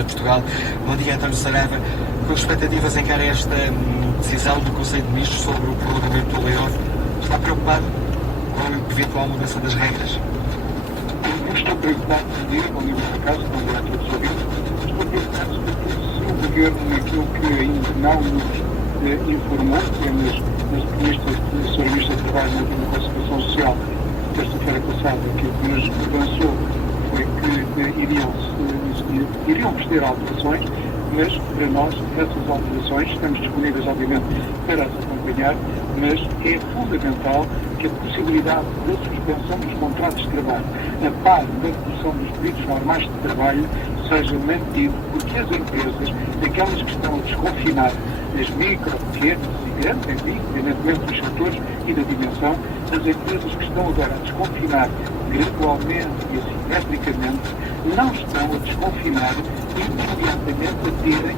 Folha de Portugal. Bom dia, António Saraiva. Com expectativas encara esta decisão do Conselho de Ministros sobre o prolongamento do layoff? Está preocupado com a eventual mudança das regras? Eu estou preocupado, bom dia, por acaso, bom dia a todos os ouvintes. Estou preocupado porque se o Governo, naquilo que ainda não nos informou, temos nas entrevistas do Sr. Ministro do Trabalho na última Concertação Social, terça-feira passada, aquilo que nos avançou foi que iriam proceder a alterações, mas para nós essas alterações estamos disponíveis obviamente para as acompanhar, mas é fundamental que a possibilidade da suspensão dos contratos de trabalho a par da redução dos pedidos normais de trabalho seja mantido, porque as empresas, aquelas que estão a desconfinar, as micro, pequenas e grandes, enfim, independentemente dos setores e da dimensão, as empresas que estão agora a desconfinar gradualmente e assimetricamente, não estão a desconfinar imediatamente a terem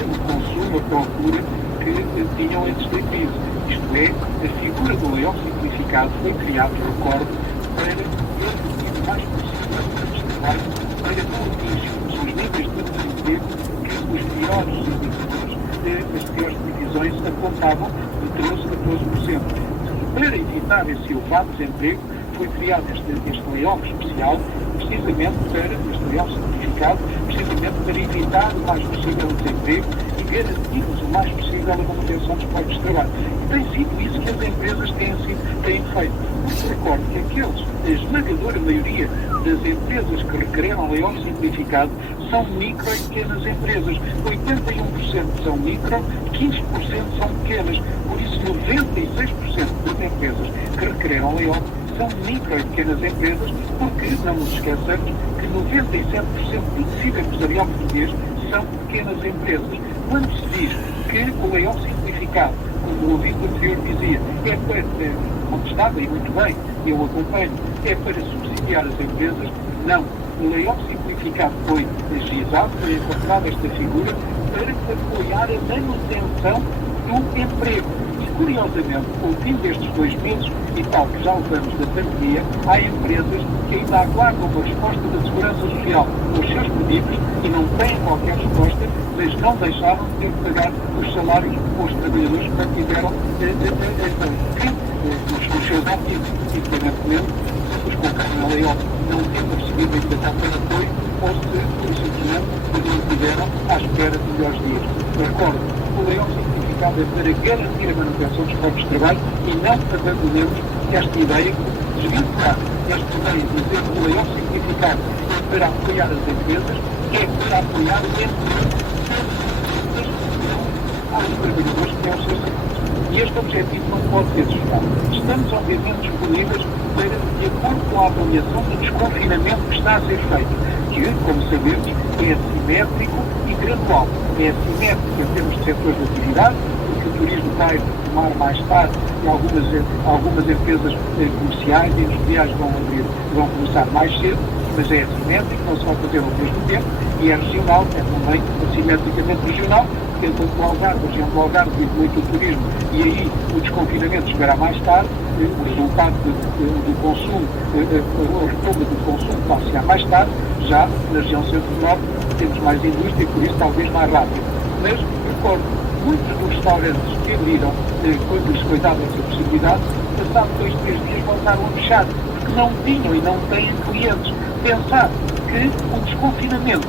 o consumo, a procura que tinham antes da crise. Isto é, a figura do layoff simplificado foi criada, recordo, para garantir mais possível de trabalho, para não atingirmos os níveis de desemprego que os piores indicadores, as piores previsões apontavam de 13% a 14%. Para evitar esse elevado desemprego, foi criado este layoff especial, precisamente para, este layoff simplificado, precisamente para evitar o mais possível o desemprego e garantirmos o mais possível a manutenção dos postos de trabalho. E tem sido isso que as empresas têm feito. Mas recordo que a esmagadora maioria das empresas que requereram layoff simplificado são micro e pequenas empresas. 81% são micro, 15% são pequenas. Por isso, 96% das empresas que requereram layoff são micro e pequenas empresas, porque não nos esqueçamos que 97% do tecido empresarial português são pequenas empresas. Quando se diz que o layoff simplificado, como o ouvinte anterior dizia, é para, contestado e muito bem, eu acompanho, é para subsidiar as empresas, não. O layoff simplificado foi agilizado, foi encontrada esta figura para apoiar a manutenção do emprego. Curiosamente, ao fim destes 2 meses e tal que já levamos da pandemia, há empresas que ainda aguardam uma resposta da Segurança Social aos seus pedidos e não têm qualquer resposta, mas não deixaram de ter que pagar os salários aos trabalhadores que mantiveram os seus ativos. Independentemente, se os colocaram na layoff não tendo recebido ainda carta de apoio ou se, simplesmente, não tiveram à espera de melhores dias. Recordo, o layoff simplificado é para garantir a manutenção dos postos de trabalho e não abandonemos esta ideia de desvincular esta ideia de dizer que o layoff simplificado é para apoiar as empresas, é para apoiar o emprego aos trabalhadores que têm os seus serviços. E este objetivo não pode ser desviado. Estamos, obviamente, disponíveis para, de acordo com a avaliação do desconfinamento que está a ser feito, que, como sabemos, é assimétrico e gradual. É assimétrico em termos de setores de atividade, porque o turismo vai tomar mais tarde e algumas empresas comerciais e industriais vão começar mais cedo, mas é assimétrico, não se vai fazer ao mesmo tempo, e é regional, é também assimetricamente regional, porque a região do Algarve vive muito o turismo, e aí o desconfinamento chegará mais tarde, o resultado do consumo, a retoma do consumo vai-se mais tarde, já na região centro-norte temos mais indústria e por isso talvez mais rápido. Mas, recordo, muitos dos restaurantes que abriram, quando lhes foi dada essa possibilidade, passados 2, 3 dias voltaram a fechar, porque não tinham e não têm clientes. Pensar que o desconfinamento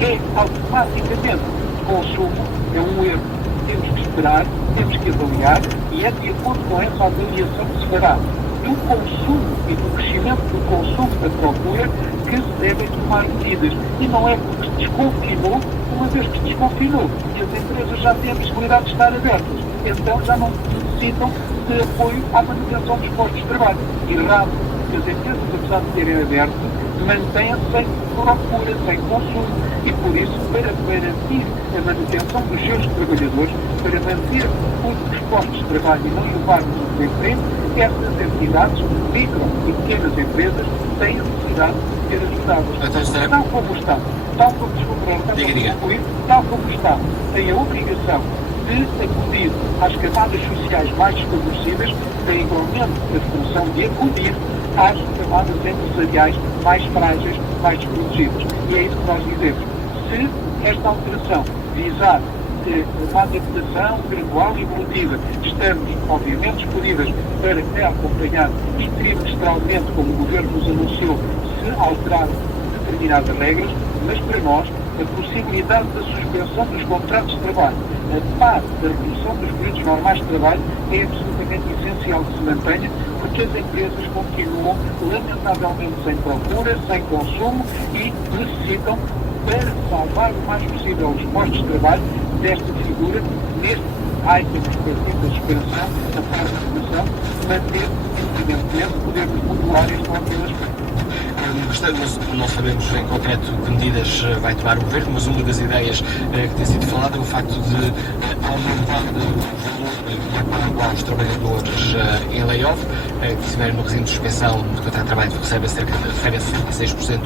é automaticamente consumo é um erro. Temos que esperar, temos que avaliar e é de acordo com essa avaliação que se fará do consumo e do crescimento do consumo da procura que se devem tomar medidas. E não é porque se desconfinou, uma vez que se desconfinou e as empresas já têm a possibilidade de estar abertas, então já não necessitam de apoio à manutenção dos postos de trabalho. Errado, porque as empresas, apesar de terem aberto, mantêm-se sem procura, sem consumo. E por isso, para garantir a manutenção dos seus trabalhadores, para manter os postos de trabalho e não levarmos o desemprego, essas entidades, micro e pequenas empresas, têm a necessidade de ser ajudadas. Tal como está, tal como está, tem a obrigação de acudir às camadas sociais mais desfavorecidas, tem igualmente a função de acudir às camadas empresariais mais frágeis, mais desprotegidas. E é isso que nós dizemos. Se esta alteração visar uma adaptação gradual e evolutiva, estamos, obviamente, disponíveis para acompanhar e trimestralmente, como o Governo nos anunciou, se alterar determinadas regras, mas para nós a possibilidade da suspensão dos contratos de trabalho, a par da redução dos períodos normais de trabalho, é absolutamente essencial que se mantenha, porque as empresas continuam, lamentavelmente, sem procura, sem consumo e necessitam, para salvar o mais possível os postos de trabalho, desta figura, neste item respectivo da suspensão, a par da redução, manter, evidentemente, podermos modular este aspecto. Não sabemos em concreto que medidas vai tomar o Governo, mas uma das ideias que tem sido falada é o facto de aumentar o valor pago aos trabalhadores em layoff, que estiverem no regime de suspensão de contrato de trabalho recebem cerca de 66%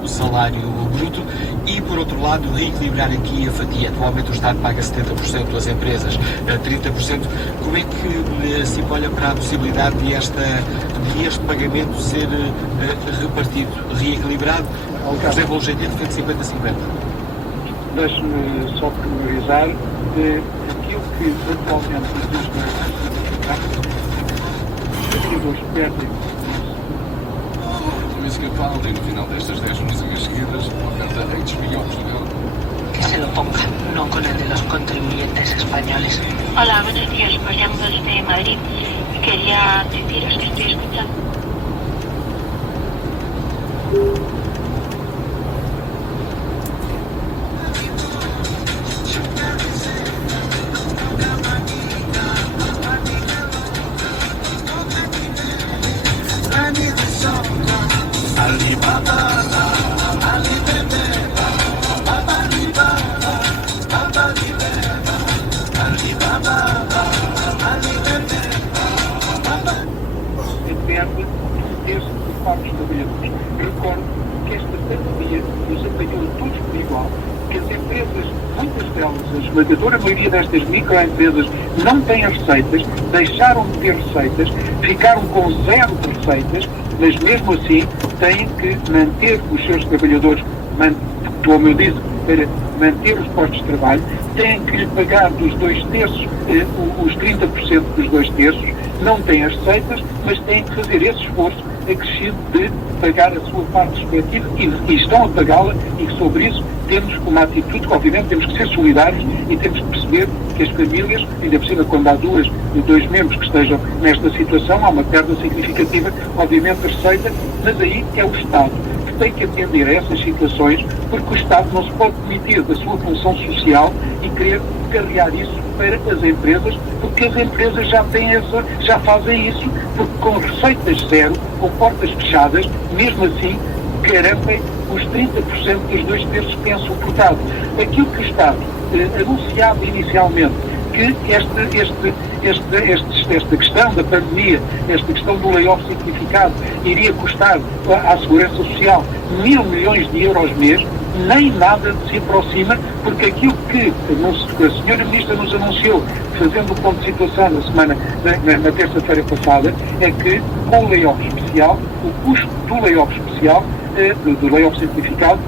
do salário bruto e, por outro lado, reequilibrar aqui a fatia. Atualmente o Estado paga 70%, as empresas 30%. Como é que se olha para a possibilidade de este pagamento ser repartido, reequilibrado? Por exemplo, o GT defende 50-50. Deixe-me só priorizar aquilo que atualmente existe os trabalhadores perdem. O Municipal e no final destas 10 músicas seguidas oferta HBO de euros. Que se lo pongan, no con el de los contribuyentes españoles. Hola, buenos días. Os llamo desde Madrid. Quería deciros que estoy escuchando. Depende dos partes trabalhadores. Recordo que esta pandemia nos apanhou a todos por igual, que as empresas, muitas delas, a esmagadora maioria destas microempresas, não têm receitas, deixaram de ter receitas, ficaram com zero de receitas, mas mesmo assim têm que manter os seus trabalhadores, como eu disse, para manter os postos de trabalho, têm que lhe pagar dos 2/3 os 30% dos 2/3, não têm as receitas, mas têm que fazer esse esforço acrescido de pagar a sua parte respectiva e estão a pagá-la, e sobre isso temos uma atitude que, obviamente, temos que ser solidários e temos que perceber que as famílias, ainda por cima, quando há dois membros que estejam nesta situação, há uma perda significativa, obviamente, da receita, mas aí é o Estado que tem que atender a essas situações, porque o Estado não se pode demitir da sua função social e querer carregar isso para as empresas, porque as empresas já fazem isso, porque com receitas zero, com portas fechadas, mesmo assim, garantem os 30% dos 2/3 que têm suportado. Aquilo que o Estado anunciava inicialmente, que esta questão da pandemia, esta questão do layoff simplificado, iria custar à Segurança Social 1.000 milhões de euros mês, nem nada se aproxima, porque aquilo que a Sra. Ministra nos anunciou, fazendo o ponto de situação na terça-feira passada, é que com o layoff especial, o custo do layoff especial, do layoff simplificado,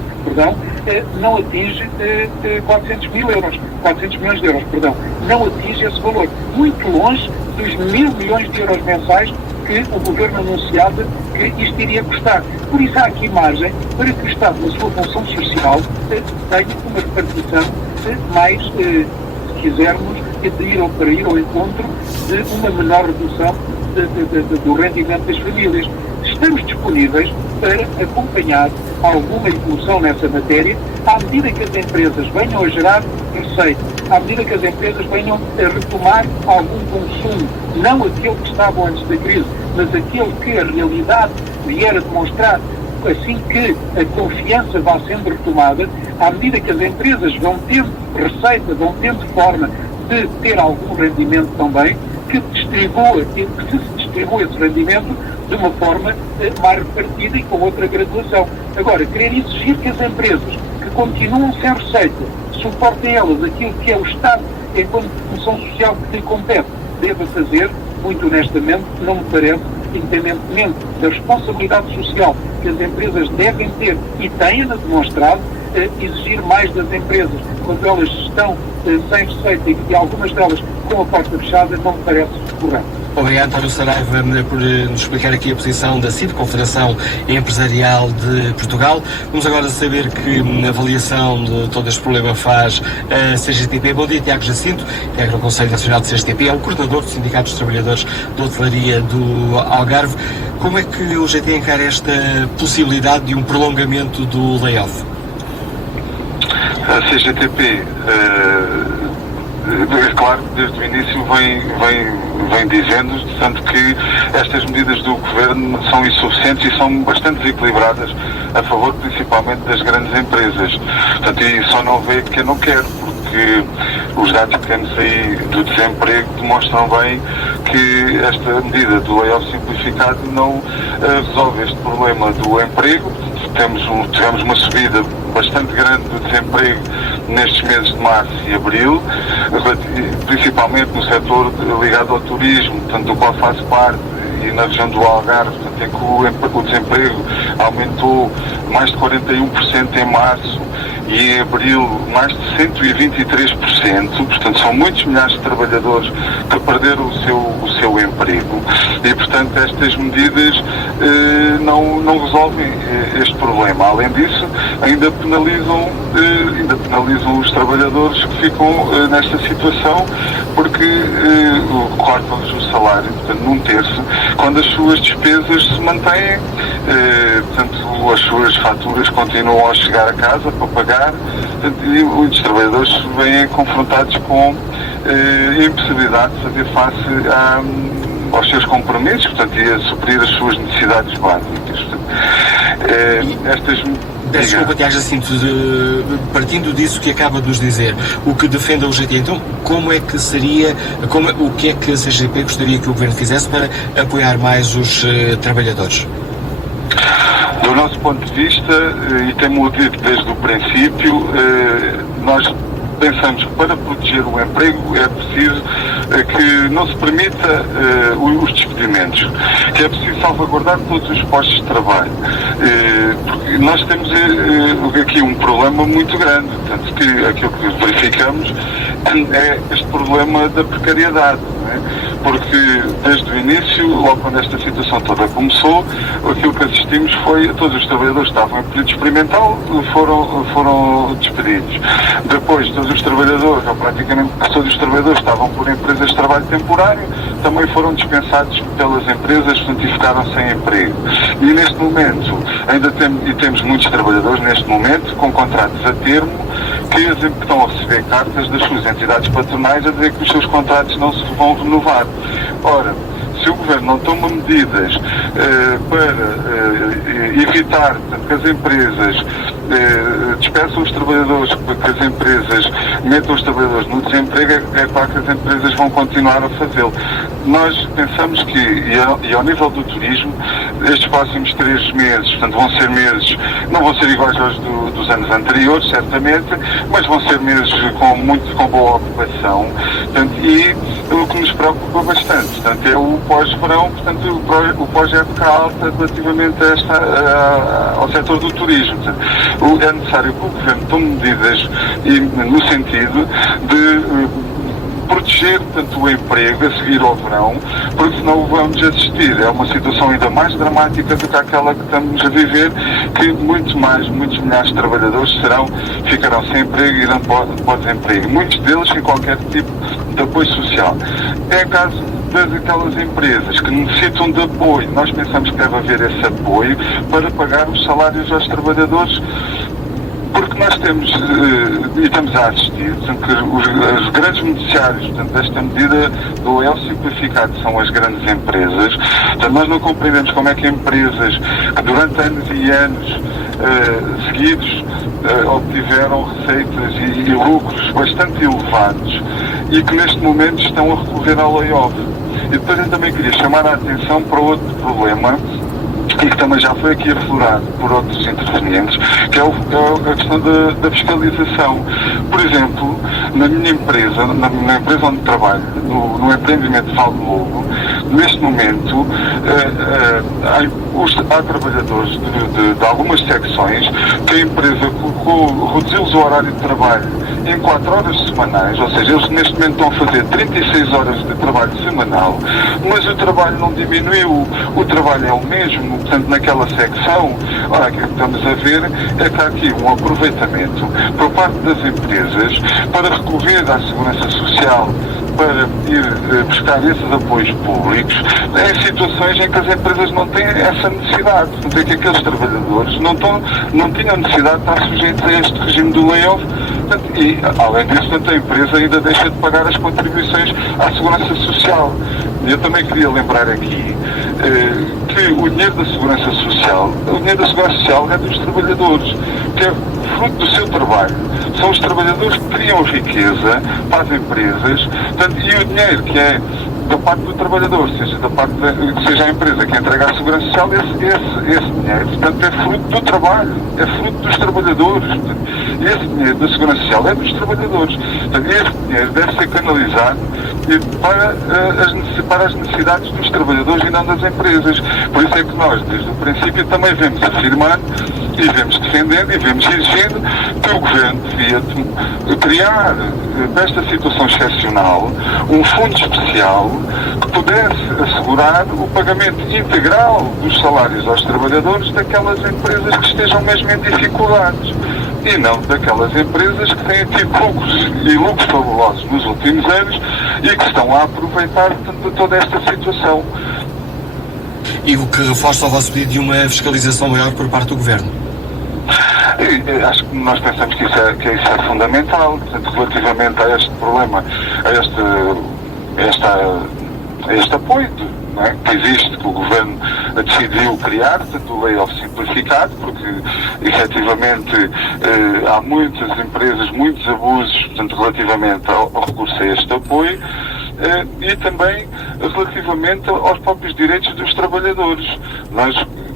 não atinge 400 milhões de euros, não atinge esse valor, muito longe dos 1.000 milhões de euros mensais que o Governo anunciava que isto iria custar. Por isso há aqui margem para que o Estado, na sua função social, tenha uma repartição mais, se quisermos, para ir ao encontro de uma menor redução do rendimento das famílias. Estamos disponíveis para acompanhar alguma evolução nessa matéria, à medida que as empresas venham a gerar receita, à medida que as empresas venham a retomar algum consumo, não aquele que estava antes da crise, mas aquele que a realidade vier a demonstrar, assim que a confiança vá sendo retomada, à medida que as empresas vão tendo receita, vão tendo forma de ter algum rendimento também, que se distribua esse rendimento de uma forma mais repartida e com outra graduação. Agora, querer exigir que as empresas que continuam sem receita suportem elas aquilo que é o Estado, enquanto função social que lhe compete, deve fazer, muito honestamente, não me parece, independentemente da responsabilidade social que as empresas devem ter e têm-na demonstrado, exigir mais das empresas quando elas estão sem receita e algumas delas com a porta fechada, não me parece correto. Obrigado, António Saraiva, por nos explicar aqui a posição da CID, Confederação Empresarial de Portugal. Vamos agora saber que avaliação de todo este problema faz a CGTP. Bom dia, Tiago Jacinto, integra o Conselho Nacional de CGTP, é o coordenador do Sindicato dos Trabalhadores da Hotelaria do Algarve. Como é que o GT encara esta possibilidade de um prolongamento do layoff? A CGTP, claro, desde o início vem dizendo, tanto que estas medidas do Governo são insuficientes e são bastante desequilibradas a favor principalmente das grandes empresas. Portanto, e só não vê que eu não quero, porque os dados que temos aí do desemprego demonstram bem que esta medida do layoff simplificado não resolve este problema do emprego. Tivemos uma subida bastante grande do desemprego nestes meses de março e abril, principalmente no setor ligado ao turismo, portanto, do qual faço parte, e na região do Algarve, portanto, em que o desemprego aumentou mais de 41% em março e em abril mais de 123%, portanto são muitos milhares de trabalhadores que perderam o seu emprego e, portanto, estas medidas não resolvem este problema. Além disso, ainda penalizam os trabalhadores que ficam nesta situação, porque cortam-lhes o salário, portanto, num terço, quando as suas despesas se mantêm, portanto, as suas faturas continuam a chegar a casa para pagar, portanto, e os trabalhadores vêm confrontados com a impossibilidade de fazer face aos seus compromissos, portanto, e a suprir as suas necessidades básicas. Portanto, Desculpa, Tiago Jacinto, partindo disso que acaba de nos dizer, o que defende o GT, então, como é que seria, o que é que a CGP gostaria que o Governo fizesse para apoiar mais os trabalhadores? Do nosso ponto de vista, e temos dito desde o princípio, nós pensamos que para proteger o emprego é preciso que não se permita os despedimentos, que é preciso salvaguardar todos os postos de trabalho. Porque nós temos aqui um problema muito grande, tanto que aquilo que verificamos é este problema da precariedade, não é? Porque desde o início, logo quando esta situação toda começou, aquilo que assistimos foi todos os trabalhadores que estavam em período experimental foram despedidos. Depois, todos os trabalhadores, ou praticamente todos os trabalhadores que estavam por empresas de trabalho temporário, também foram dispensados pelas empresas, portanto, e ficaram sem emprego. E neste momento, temos muitos trabalhadores neste momento com contratos a termo, que estão a receber cartas das suas entidades patronais a dizer que os seus contratos não se vão renovar. Ora, se o Governo não toma medidas para evitar, portanto, que as empresas despeçam os trabalhadores, que as empresas metam os trabalhadores no desemprego, é claro que as empresas vão continuar a fazê-lo. Nós pensamos que, e ao nível do turismo, estes próximos 3 meses, portanto, vão ser meses, não vão ser iguais aos dos anos anteriores, certamente, mas vão ser meses com boa ocupação, portanto, e o que nos preocupa bastante, portanto, é o pós-verão, portanto, o pós-época alta relativamente ao setor do turismo. Portanto, é necessário que o Governo tome medidas no sentido de proteger, portanto, o emprego a seguir ao verão, porque senão vamos assistir a uma situação ainda mais dramática do que aquela que estamos a viver, que muitos milhares de trabalhadores ficarão sem emprego e irão para o desemprego. Muitos deles sem qualquer tipo de apoio social. É caso daquelas empresas que necessitam de apoio. Nós pensamos que deve haver esse apoio para pagar os salários aos trabalhadores, porque nós temos e estamos a assistir, portanto, que os grandes beneficiários, portanto, desta medida do layoff simplificado são as grandes empresas. Portanto, nós não compreendemos como é que empresas que durante anos e anos seguidos obtiveram receitas e lucros bastante elevados e que neste momento estão a recorrer ao layoff. E depois eu também queria chamar a atenção para outro problema, e que também já foi aqui aflorado por outros intervenientes, que é a questão da fiscalização. Por exemplo, na minha empresa onde trabalho, no empreendimento de Valde Lobo, neste momento, há trabalhadores de algumas secções que a empresa reduziu-lhes o horário de trabalho em 4 horas semanais, ou seja, eles neste momento estão a fazer 36 horas de trabalho semanal, mas o trabalho não diminuiu, o trabalho é o mesmo, portanto, naquela secção, ora, aquilo que estamos a ver é que há aqui um aproveitamento por parte das empresas para recorrer à segurança social, para ir buscar esses apoios públicos em situações em que as empresas não têm essa necessidade. Portanto, é que aqueles trabalhadores não tinham necessidade de estar sujeitos a este regime do layoff. Portanto, e, além disso, a empresa ainda deixa de pagar as contribuições à segurança social. Eu também queria lembrar aqui que o dinheiro da segurança social é dos trabalhadores, que é fruto do seu trabalho. São os trabalhadores que criam riqueza para as empresas, portanto, e o dinheiro que é da parte do trabalhador, seja a empresa que entrega a segurança social, esse dinheiro, portanto, é fruto do trabalho, é fruto dos trabalhadores. Portanto, esse dinheiro da segurança social é dos trabalhadores. Portanto, esse dinheiro deve ser canalizado para as necessidades dos trabalhadores e não das empresas. Por isso é que nós, desde o princípio, também vemos afirmando e vemos defendendo e vemos exigindo que o Governo devia criar, desta situação excepcional, um fundo especial que pudesse assegurar o pagamento integral dos salários aos trabalhadores daquelas empresas que estejam mesmo em dificuldades e não daquelas empresas que têm tido lucros fabulosos nos últimos anos e que estão a aproveitar de toda esta situação. E o que reforça o vosso pedido de uma fiscalização maior por parte do Governo? Acho que nós pensamos que isso é fundamental, portanto, relativamente a este problema, a este apoio que existe, que o Governo decidiu criar, portanto, o layoff simplificado, porque efetivamente há muitas empresas, muitos abusos, portanto, relativamente ao recurso a este apoio. E também relativamente aos próprios direitos dos trabalhadores.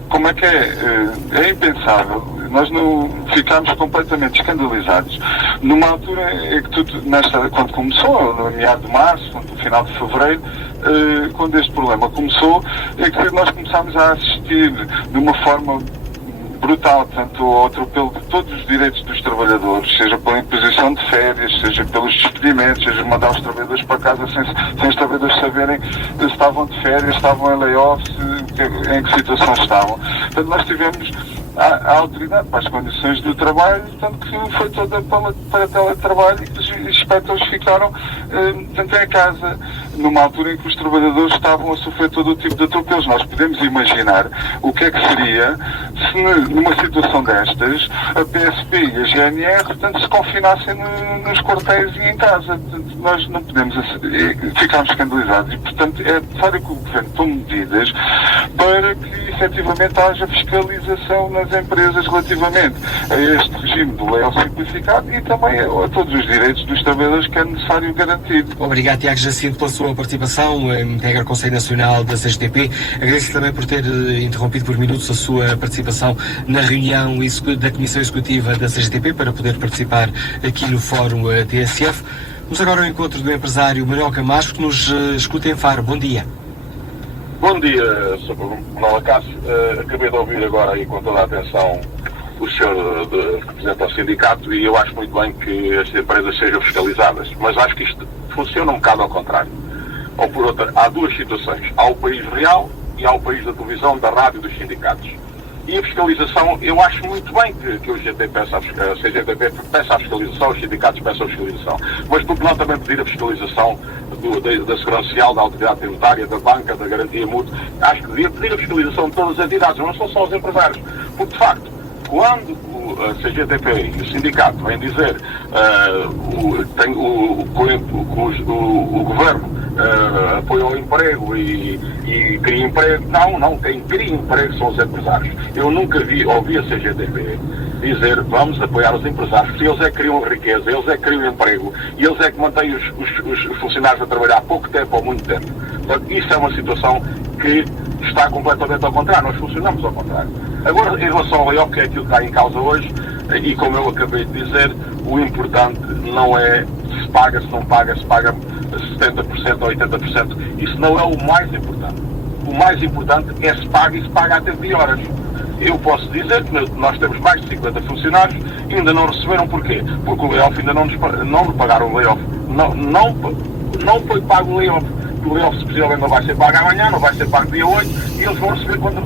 Como é que é impensável, nós não ficámos completamente escandalizados numa altura em que quando começou, no meado de março, no final de fevereiro, quando este problema começou, é que nós começámos a assistir de uma forma brutal, portanto, ao atropelo de todos os direitos dos trabalhadores, seja pela imposição de férias, seja pelos despedimentos, seja mandar os trabalhadores para casa sem os trabalhadores saberem se estavam de férias, estavam em layoff, em que situação estavam. Portanto, nós tivemos a autoridade para as condições do trabalho, tanto que foi toda para teletrabalho e que os inspectores ficaram em casa, numa altura em que os trabalhadores estavam a sofrer todo o tipo de atropelos. Nós podemos imaginar o que é que seria se numa situação destas a PSP e a GNR, portanto, se confinassem nos quartéis e em casa. Portanto, nós não podemos ficarmos escandalizados e, portanto, é necessário que o Governo tome medidas para que efetivamente haja fiscalização nas empresas relativamente a este regime do layoff simplificado e também a todos os direitos dos trabalhadores que é necessário garantir. Obrigado, Tiago Jacinto, pela sua participação, integra o Conselho Nacional da CGTP. Agradeço também por ter interrompido por minutos a sua participação na reunião da Comissão Executiva da CGTP para poder participar aqui no Fórum TSF. Vamos agora ao encontro do empresário Manuel Camacho, que nos escuta em Faro. Bom dia. Bom dia, Sr. Manuel Acácio. Acabei de ouvir agora aí com toda a atenção o senhor que representa o sindicato e eu acho muito bem que as empresas sejam fiscalizadas, mas acho que isto funciona um bocado ao contrário. Ou por outra, há duas situações. Há o país real e há o país da televisão, da rádio e dos sindicatos. E a fiscalização, eu acho muito bem que o CGT peça a fiscalização, os sindicatos peçam a fiscalização. Mas por que não também pedir a fiscalização da Segurança Social, da Autoridade Tributária, da Banca, da Garantia Mútua? Acho que devia pedir a fiscalização de todas as entidades, não são só os empresários. Porque, de facto, quando a CGTP e o sindicato vêm dizer o Governo apoia ao emprego e cria emprego, não, quem cria emprego são os empresários. Eu nunca ouvi a CGTP dizer vamos apoiar os empresários, porque eles é que criam riqueza, eles é que criam emprego e eles é que mantêm os funcionários a trabalhar pouco tempo ou muito tempo. Portanto, isso é uma situação que está completamente ao contrário, nós funcionamos ao contrário. Agora, em relação ao layoff, que é aquilo que está em causa hoje, E como eu acabei de dizer, o importante não é se paga, se não paga, se paga 70% ou 80%. Isso não é o mais importante. O mais importante é se paga e se paga a tempo e horas. Eu posso dizer que nós temos mais de 50 funcionários e ainda não receberam. Porquê? Porque o layoff ainda não nos pagaram o layoff. Não foi pago o layoff. O layoff, se possível, não vai ser pago amanhã, não vai ser pago dia 8 e eles vão receber quando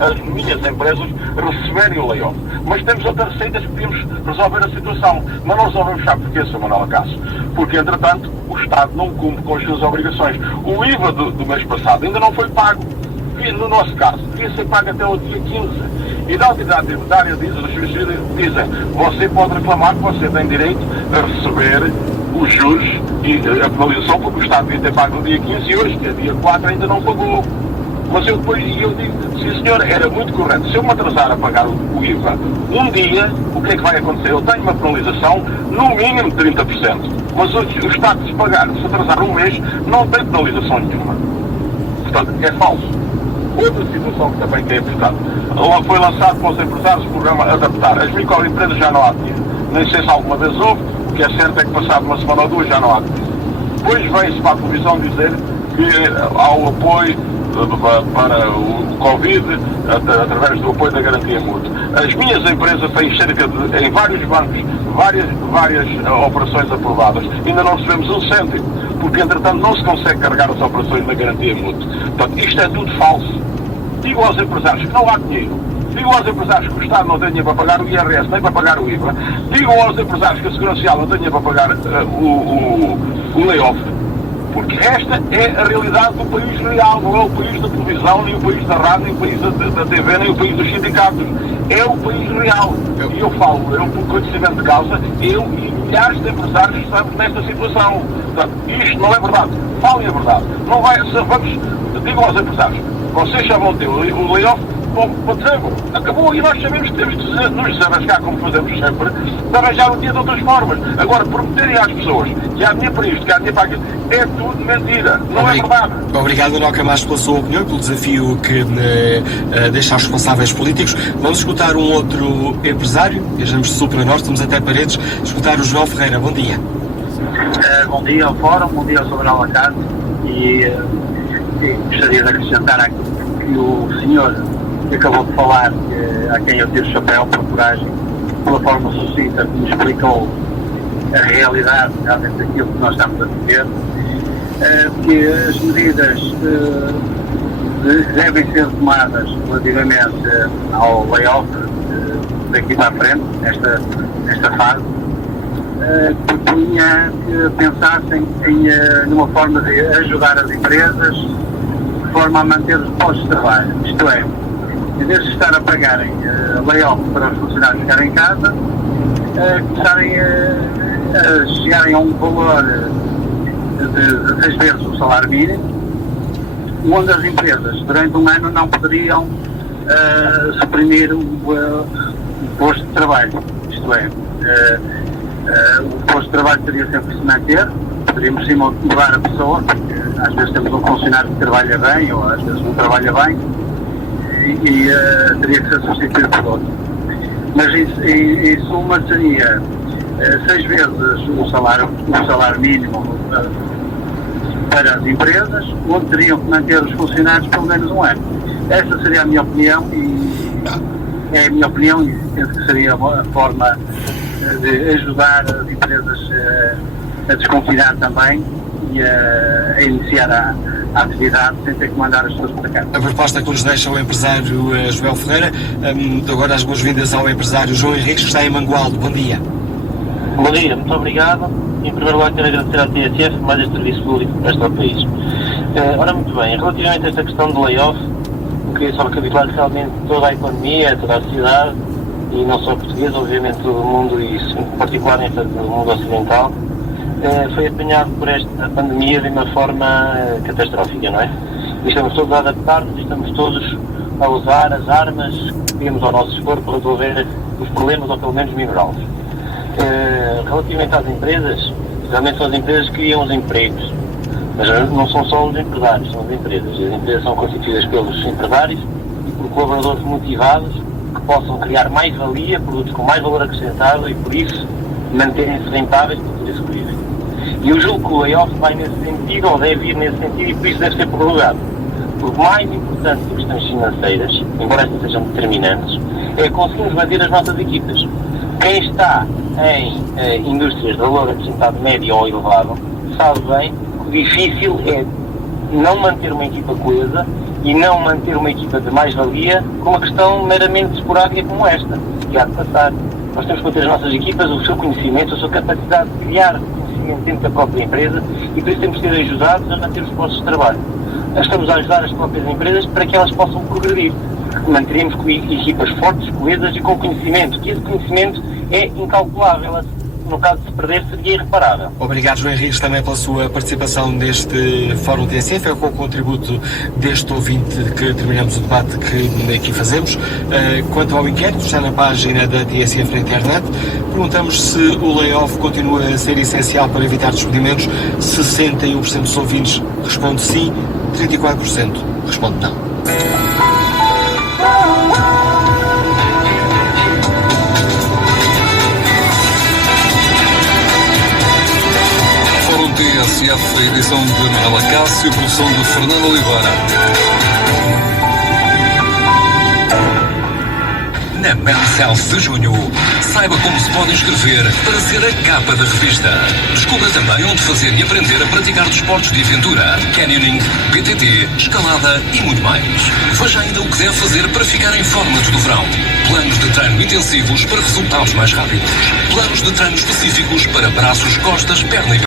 as minhas empresas receberem o layoff. Mas temos outras receitas que podemos resolver a situação. Mas não resolvemos já porquê, Sr. Manuel Acácio? Porque, entretanto, o Estado não cumpre com as suas obrigações. O IVA do mês passado ainda não foi pago. E, no nosso caso, devia ser pago até o dia 15. E da autoridade tributária dizem, você pode reclamar que você tem direito a receber os juros e a penalização, porque o Estado devia ter pago no dia 15 e hoje, que é dia 4, ainda não pagou. Mas eu depois digo, sim senhor, era muito correto. Se eu me atrasar a pagar o IVA um dia, o que é que vai acontecer? Eu tenho uma penalização no mínimo de 30%. Mas o Estado, se atrasar um mês, não tem penalização nenhuma. Portanto, é falso. Outra situação que também é importante. Foi lançado para os empresários o programa Adaptar. As microempresas já não há dinheiro. Nem sei se alguma vez houve. O que é certo é que passado uma semana ou duas já não há dinheiro. Depois vem-se para a televisão dizer que há o apoio para o Covid através do apoio da garantia mútua. As minhas empresas têm cerca de, em vários bancos, várias operações aprovadas. Ainda não recebemos um cêntimo, porque entretanto não se consegue carregar as operações na garantia mútua. Portanto, isto é tudo falso. Digo aos empresários que não há dinheiro. Digo aos empresários que o Estado não tem dinheiro para pagar o IRS, nem para pagar o IVA. Digo aos empresários que a Segurança Social não tem dinheiro para pagar o layoff. Porque esta é a realidade do país real, não é o país da televisão, nem o país da rádio, nem o país da TV, nem o país dos sindicatos. É o país real. E eu falo, por conhecimento de causa, eu e milhares de empresários estamos nesta situação. Portanto, isto não é verdade. Falem a verdade. Não vai, digam aos empresários, vocês já vão ter o layoff para dezembro. Acabou e nós sabemos que temos de nos desarrascar, como fazemos sempre, de arranjar o dia de outras formas. Agora, prometerem às pessoas que há dinheiro para isto, que há dinheiro para aquilo, é tudo mentira. Não é verdade. Obrigado, Manuel Camacho, pela sua opinião, pelo desafio que deixa aos responsáveis políticos. Vamos escutar um outro empresário, viajamos de sul para norte, estamos até Paredes, escutar o João Ferreira. Bom dia. Bom dia ao Fórum, bom dia ao Sr. Manuel Acácio e gostaria de acrescentar aqui que o senhor que acabou de falar, a quem eu tiro o chapéu por coragem, pela forma sucinta que me explicou a realidade realmente daquilo que nós estamos a viver, que as medidas que devem ser tomadas relativamente ao layoff daqui para a frente, nesta fase, propunha que pensassem numa forma de ajudar as empresas de forma a manter os postos de trabalho. Isto é, em vez de estar a pagarem layoff para os funcionários ficarem em casa, começarem a chegarem a um valor de 6 vezes o salário mínimo, onde as empresas durante um ano não poderiam suprimir o posto de trabalho. Isto é, o posto de trabalho teria sempre que se manter, poderíamos sim mudar a pessoa, porque às vezes temos um funcionário que trabalha bem ou às vezes não trabalha bem, e teria que ser substituído por outro. Mas em suma seria 6 vezes o salário mínimo para as empresas, onde teriam que manter os funcionários pelo menos um ano. Essa seria a minha opinião e penso que seria a forma de ajudar as empresas a desconfinar também e a iniciar a atividade sem ter que mandar as pessoas para cá. A proposta que nos deixa o empresário João Ferreira. Agora as boas-vindas ao empresário João Henriques, que está em Mangualde. Bom dia. Bom dia, muito obrigado. Em primeiro lugar, quero agradecer à TSF mais este serviço público que presta ao país. Ora, muito bem, relativamente a esta questão do layoff, eu queria só recapitular que realmente toda a economia, toda a sociedade, e não só portuguesa, obviamente todo o mundo, e em particular nesta do mundo ocidental, foi apanhado por esta pandemia de uma forma catastrófica, não é? E estamos todos a adaptar-nos e estamos todos a usar as armas que temos ao nosso dispor para resolver os problemas, ou pelo menos minorá-los. Relativamente às empresas, realmente são as empresas que criam os empregos, mas não são só os empresários, são as empresas. As empresas são constituídas pelos empresários e por colaboradores motivados que possam criar mais-valia, produtos com mais valor acrescentado e, por isso, manterem-se rentáveis para poder sobreviver. E eu julgo que o layoff vai nesse sentido, ou deve ir nesse sentido, e por isso deve ser prorrogado. Porque mais importante que questões financeiras, embora estas sejam determinantes, é conseguirmos manter as nossas equipas. Quem está em indústrias de valor acrescentado médio ou elevado, sabe bem que o difícil é não manter uma equipa coesa e não manter uma equipa de mais-valia com uma questão meramente esporádica como esta, que há de passar. Nós temos que manter as nossas equipas, o seu conhecimento, a sua capacidade de criar conhecimento dentro da própria empresa e por isso temos que ser ajudados a manter os postos de trabalho. Nós estamos a ajudar as próprias empresas para que elas possam progredir. Manteremos equipas fortes, coesas e com conhecimento, que esse conhecimento é incalculável. No caso de se perder, seria irreparável. Obrigado, João Henriques, também pela sua participação neste Fórum TSF. É com o contributo deste ouvinte que terminamos o debate que aqui fazemos. Quanto ao inquérito, está na página da TSF na internet. Perguntamos se o layoff continua a ser essencial para evitar despedimentos. 61% dos ouvintes responde sim, 34% responde não. TSF, edição de Manuela Cássio, produção de Fernando Oliveira. Na Men's Health de junho, saiba como se pode inscrever para ser a capa da revista. Descubra também onde fazer e aprender a praticar desportos de aventura, canyoning, BTT, escalada e muito mais. Veja ainda o que deve fazer para ficar em forma do verão. Planos de treino intensivos para resultados mais rápidos. Planos de treino específicos para braços, costas, perna e